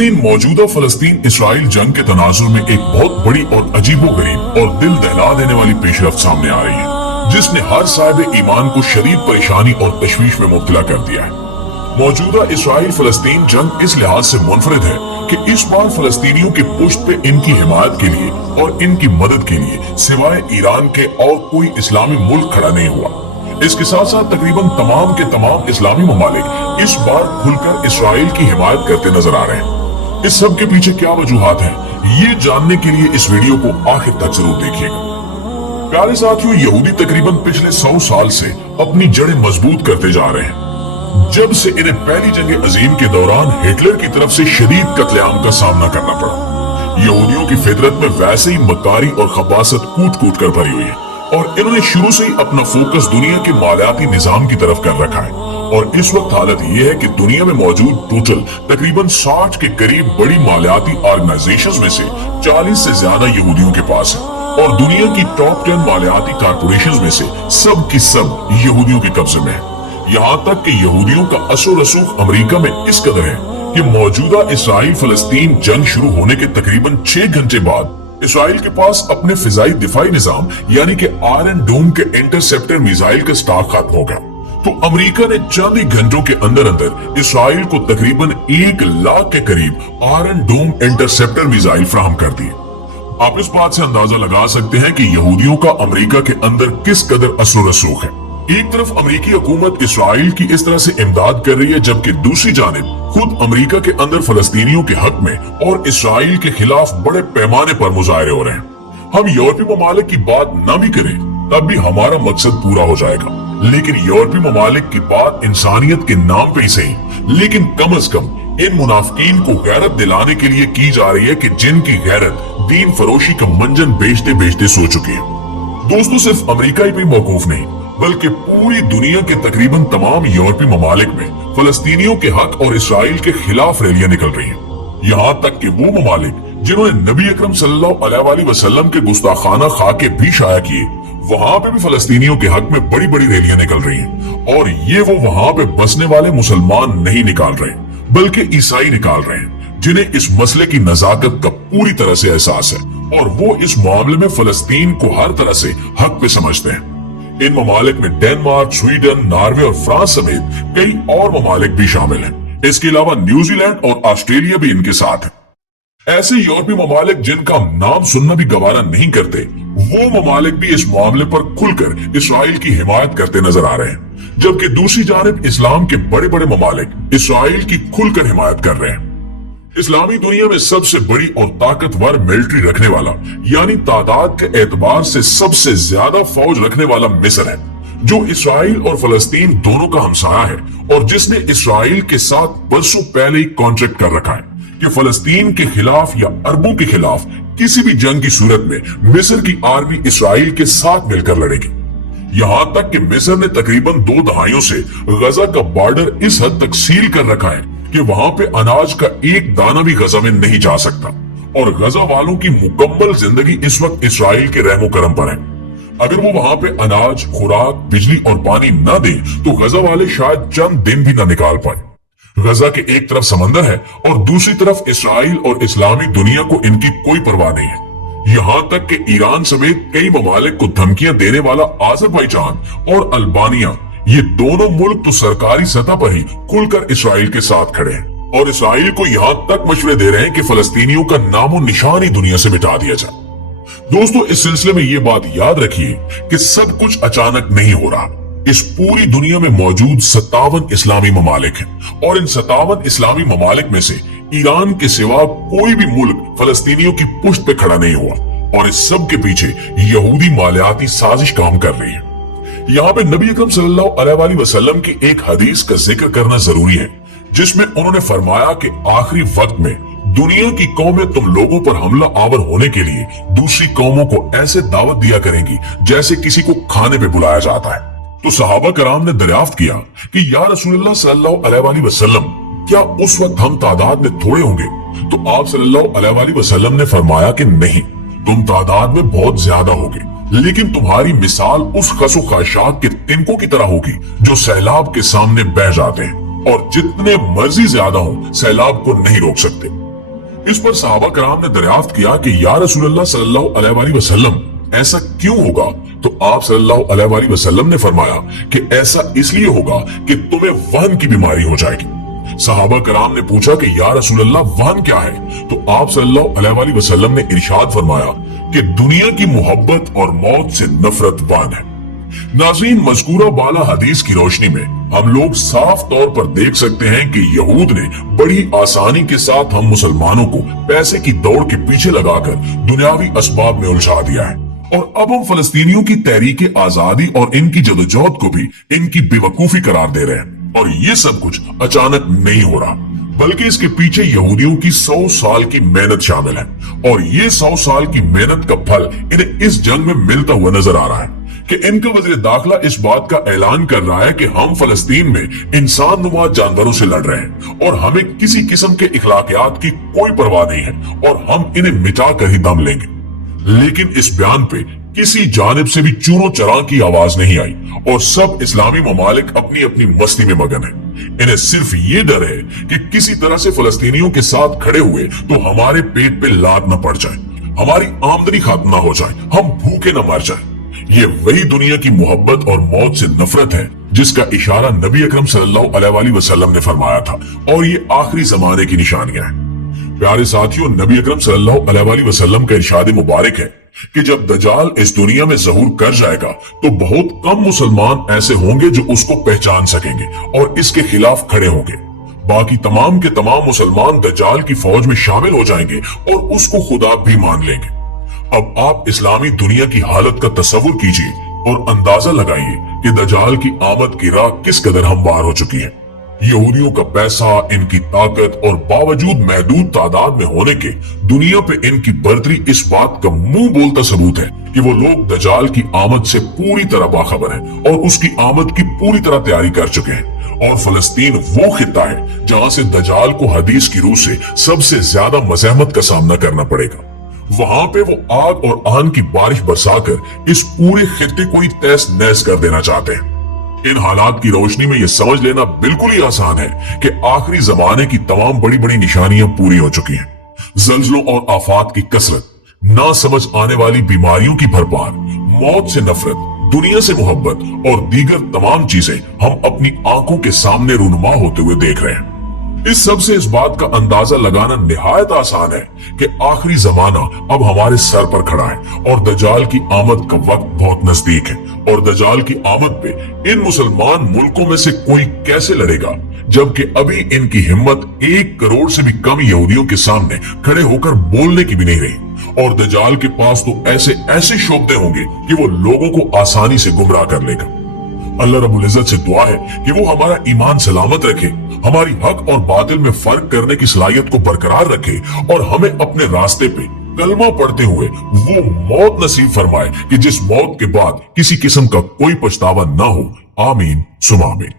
नाज़रीन, मौजूदा फलस्तीन इसराइल जंग के तनाजुर में एक बहुत बड़ी और अजीबोगरीब और दिल दहला देने वाली पेशरफ्त सामने आ रही है, जिसने हर साहिब ईमान को शदीद परेशानी और तशवीश में मुब्तला कर दिया है। मौजूदा इसराइल फलस्तीन जंग इस लिहाज से मुनफरिद है कि इस बार फलस्तीनियों की पुश्त पे इनकी हिमायत के लिए और इनकी मदद के लिए सिवाय ईरान के और कोई इस्लामी मुल्क खड़ा नहीं हुआ। इसके साथ साथ तकरीबन तमाम के तमाम इस्लामी ममालिक इस बार खुलकर इसराइल की हिमायत करते नजर आ रहे हैं। इस सब के पीछे क्या वजूहात हैं, ये जानने के लिए इस वीडियो को आखिर तक जरूर देखिएगा। प्यारे साथियों, यहूदी तकरीबन पिछले 100 साल से अपनी जड़ें मजबूत करते जा रहे हैं। जब से इन्हें पहली जंग अजीम के दौरान हिटलर की तरफ से शदीद कत्लेआम का सामना करना पड़ा। यहूदियों की फितरत में वैसे ही मक्कारी और खबासत कूट कूट कर भरी हुई है और इन्होंने शुरू से ही अपना फोकस दुनिया के मालियाती निजाम की तरफ कर रखा है। और इस वक्त हालत ये है कि दुनिया में मौजूद टोटल तकरीबन 60 के करीब बड़ी मालियाती ऑर्गेनाइजेशंस में से 40 से ज्यादा यहूदियों के पास है और दुनिया की टॉप 10 मालियाती कारपोरेशंस में से सब की सब यहूदियों के कब्जे में है। यहाँ तक कि यहूदियों का असर रसूख अमेरिका में इस कदर है कि मौजूदा इसराइल फलस्तीन जंग शुरू होने के तकरीबन 6 घंटे बाद इसराइल के पास अपने फिजाई दिफाई निजाम यानी कि आयरन डोम के इंटरसेप्टर मिसाइल का स्टॉक खत्म हो गया, तो अमेरिका ने चंद ही घंटों के अंदर अंदर इसराइल को तकरीबन 1 लाख के करीब आयरन डोम इंटरसेप्टर मिसाइल फराहम कर दिए। आप इस बात से अंदाजा लगा सकते हैं कि यहूदियों का अमेरिका के अंदर किस कदर असर रसूख है। एक तरफ अमेरिकी हुकूमत इसराइल की इस तरह से इमदाद कर रही है, जबकि दूसरी जानिब खुद अमेरिका के अंदर फलस्तीनियों के हक में और इसराइल के खिलाफ बड़े पैमाने पर मुजाहरे हो रहे हैं। हम यूरोपीय ममालिक की बात न भी करें तब भी हमारा मकसद पूरा हो जाएगा, लेकिन यूरोपीय ममालिक की बात इंसानियत के नाम पे ही सही, लेकिन कम अज कम इन मुनाफिकीन को गैरत दिलाने के लिए की जा रही है कि जिनकी गैरत दीन फरोशी का मंजन बेचते बेचते सो चुकी है। दोस्तों, सिर्फ अमेरिका ही पे मौकूफ नहीं बल्कि पूरी दुनिया के तकरीबन तमाम यूरोपीय ममालिक में फलस्तीनियों के हक और इसराइल के खिलाफ रैलियां निकल रही हैं। यहाँ तक कि वो ममालिक जिन्होंने नबी अकरम सल्लल्लाहु अलैहि वसल्लम के गुस्ताखाना खाके भी शाया किए, वहाँ पे भी फलस्तीनियों के हक में बड़ी बड़ी रैलियां निकल रही हैं। और ये वो वहाँ पे बसने वाले मुसलमान नहीं निकाल रहे बल्कि ईसाई निकाल रहे हैं, जिन्हें इस मसले की नजाकत का पूरी तरह से एहसास है और वो इस मामले में फलस्तीन को हर तरह से हक पे समझते हैं। इन ममालिक में डेनमार्क, स्वीडन, नॉर्वे और फ्रांस समेत कई और ममालिक भी शामिल हैं। इसके अलावा न्यूजीलैंड और ऑस्ट्रेलिया भी इनके साथ है। ऐसे यूरोपीय ममालिक जिनका नाम सुनना भी गवारा नहीं करते, वो ममालिक भी इस मामले पर खुलकर इसराइल की हिमायत करते नजर आ रहे हैं, जबकि दूसरी जानिब इस्लाम के बड़े बड़े ममालिक इसराइल की खुलकर हिमायत कर रहे हैं। इस्लामी दुनिया में सबसे बड़ी और ताकतवर मिलिट्री रखने वाला यानी तादाद के एतबार से सबसे ज्यादा फौज रखने वाला मिस्र है, जो इसराइल और फलस्तीन दोनों का हमसाया है और जिसने इसराइल के साथ बरसों पहले ही कॉन्ट्रैक्ट कर रखा है कि फलस्तीन के खिलाफ या अरबों के खिलाफ किसी भी जंग की सूरत में मिस्र की आर्मी इसराइल के साथ मिलकर लड़ेगी। यहाँ तक कि मिस्र ने तकरीबन 2 दहाइयों से गजा का बॉर्डर इस हद तक सील कर रखा है कि वहाँ पे अनाज का एक दाना भी गजा में नहीं जा सकता और गजा वालों की मुकम्मल जिंदगी इस वक्त इसराइल के रहमो करम पर है। अगर वो वहाँ पे अनाज, खुराक, बिजली और पानी न दे तो गजा वाले शायद चंद दिन भी न निकाल पाए। गजा के एक तरफ समंदर है और दूसरी तरफ इसराइल और इस्लामी दुनिया को इनकी कोई परवाह नहीं है। यहाँ तक कि ईरान समेत कई ममालिक को धमकियां देने वाला आज़रबाईजान और अल्बानिया, ये दोनों मुल्क तो सरकारी सतह पर ही खुलकर इसराइल के साथ खड़े हैं और इसराइल को यहाँ तक मशवरे दे रहे हैं कि फलस्तीनियों का नामो निशान ही दुनिया से मिटा दिया जाए। दोस्तों, इस सिलसिले में ये बात याद रखिए कि सब कुछ अचानक नहीं हो रहा। इस पूरी दुनिया में मौजूद 57 इस्लामी ममालिक हैं और इन 57 इस्लामी ममालिक में से ईरान के सिवा कोई भी मुल्क फलस्तीनियों की पुष्ट पे खड़ा नहीं हुआ और इस सब के पीछे यहूदी मालियाती साजिश काम कर रही है। यहाँ पे नबी अकरम सल्लल्लाहु अलैहि वसल्लम की एक हदीस का जिक्र करना जरूरी है, जिसमें उन्होंने फरमाया कि आखिरी वक्त में दुनिया की कौमें तुम लोगों पर हमला आवर होने के लिए दूसरी कौमों को ऐसे दावत दिया करेंगी जैसे किसी को खाने पे बुलाया जाता है। तो सहाबा कराम ने दरियाफ्त किया कि या रसूलुल्लाह सल्लल्लाहु अलैहि वसल्लम, क्या उस वक्त हम तादाद में थोड़े होंगे? तो आप सल्लल्लाहु अलैहि वसल्लम ने फरमाया कि नहीं, तुम तादाद में बहुत ज्यादा होगे, लेकिन तुम्हारी मिसाल उस खसो खाशात के तिनकों की तरह होगी जो सैलाब के सामने बह जाते हैं और जितने मर्जी ज्यादा हो सैलाब को नहीं रोक सकते। इस पर सहाबा कराम ने दरियाफ्त किया कि या रसूलल्लाह सल्लल्लाहु अलैहि वसल्लम, ऐसा क्यों होगा? तो आप सल्लल्लाहु अलैहि वसल्लम ने फरमाया कि ऐसा इसलिए होगा कि तुम्हें वहन की बीमारी हो जाएगी। सहाबा कराम ने पूछा कि या रसूलल्लाह वहन क्या है? तो आप सल्लल्लाहु अलैहि वसल्लम ने इरशाद फरमाया कि दुनिया की मोहब्बत और मौत से नफरत वहन है। नाज़रीन, मज़कूरा बाला हदीस की रोशनी में हम लोग साफ तौर पर देख सकते हैं कि यहूद ने बड़ी आसानी के साथ हम मुसलमानों को पैसे की दौड़ के पीछे लगाकर दुनियावी असबाब में उलझा दिया है, और अब हम फलस्तीनियों की तहरीक आजादी और इनकी जदोजहद को भी इनकी बेवकूफी करार दे रहे हैं। और ये सब कुछ अचानक नहीं हो रहा, बल्कि इसके पीछे यहूदियों की 100 साल की मेहनत शामिल है, और ये 100 साल की मेहनत का फल इन्हें इस जंग में मिलता हुआ नजर आ रहा है कि इनका वज़ीर दाखिला इस बात का ऐलान कर रहा है कि हम फलस्तीन में इंसान नुमा जानवरों से लड़ रहे हैं और हमें किसी किस्म के इखलाकियात की कोई परवाह नहीं है और हम इन्हें मिटा कर ही दम लेंगे। लेकिन इस बयान पे किसी जानिब से भी चूरो चरा की आवाज नहीं आई और सब इस्लामी ममालिक अपनी अपनी मस्ती में मगन है। इन्हें सिर्फ ये डर है कि किसी तरह से फलस्तीनियों के साथ खड़े हुए तो हमारे पेट पे लात न पड़ जाए, हमारी आमदनी खत्म न हो जाए, हम भूखे न मर जाए। ये वही दुनिया की मोहब्बत और मौत से नफरत है जिसका इशारा नबी अकरम सल्लल्लाहु अलैहि वसल्लम ने फरमाया था, और ये आखिरी जमाने की निशानियां हैं। प्यारे साथियों, नबी अकरम सल्लल्लाहु अलैहि वसल्लम का इरशाद मुबारक है कि जब दज्जाल इस दुनिया में ज़हूर कर जाएगा तो बहुत कम मुसलमान ऐसे होंगे जो उसको पहचान सकेंगे और इसके खिलाफ खड़े होंगे। बाकी तमाम के तमाम मुसलमान दज्जाल की फौज में शामिल हो जाएंगे और उसको खुदा भी मान लेंगे। अब आप इस्लामी दुनिया की हालत का तस्वुर कीजिए और अंदाजा लगाइए कि दज्जाल की आमद की राह किस कदर हमवार हो चुकी है। यहूदियों का पैसा, इनकी ताकत और बावजूद महदूद तादाद में होने के दुनिया पे इनकी बर्तरी इस बात का मुंह बोलता सबूत है कि वो लोग दज्जाल की आमद से पूरी तरह बाखबर हैं और उसकी आमद की पूरी तरह तैयारी कर चुके हैं। और फलस्तीन वो खिता है जहां से दज्जाल को हदीस की रूह से सबसे ज्यादा मज़ाहमत का सामना करना पड़ेगा। वहां पे वो आग और आन की बारिश बरसाकर इस पूरे खित्ते को ही तहस नहस कर देना चाहते हैं। इन हालात की रोशनी में यह समझ लेना बिल्कुल ही आसान है कि आखिरी जमाने की तमाम बड़ी बड़ी निशानियां पूरी हो चुकी हैं। जल्जलों और आफात की कसरत, ना समझ आने वाली बीमारियों की भरमार, मौत से नफरत, दुनिया से मोहब्बत और दीगर तमाम चीजें हम अपनी आंखों के सामने रूनुमा होते हुए देख रहे हैं। इस सब से इस बात का अंदाजा लगाना निहायत आसान है कि आखिरी जमाना अब हमारे सर पर खड़ा है और दज्जाल की आमद का वक्त बहुत नजदीक है। और दज्जाल की आमद पे इन मुसलमान मुल्कों में से कोई कैसे लड़ेगा, जबकि अभी इनकी हिम्मत 1 करोड़ से भी कम यहूदियों के सामने खड़े होकर बोलने की भी नहीं रही। और दज्जाल के पास तो ऐसे ऐसे शोबते होंगे कि वो लोगों को आसानी से गुमराह कर लेगा। अल्लाह रब्बुल इज्जत से दुआ है कि वो हमारा ईमान सलामत रखे, हमारी हक और बातिल में फर्क करने की सलाहियत को बरकरार रखे और हमें अपने रास्ते पे कलमा पढ़ते हुए वो मौत नसीब फरमाए कि जिस मौत के बाद किसी किस्म का कोई पछतावा ना हो। आमीन सुमा आमीन।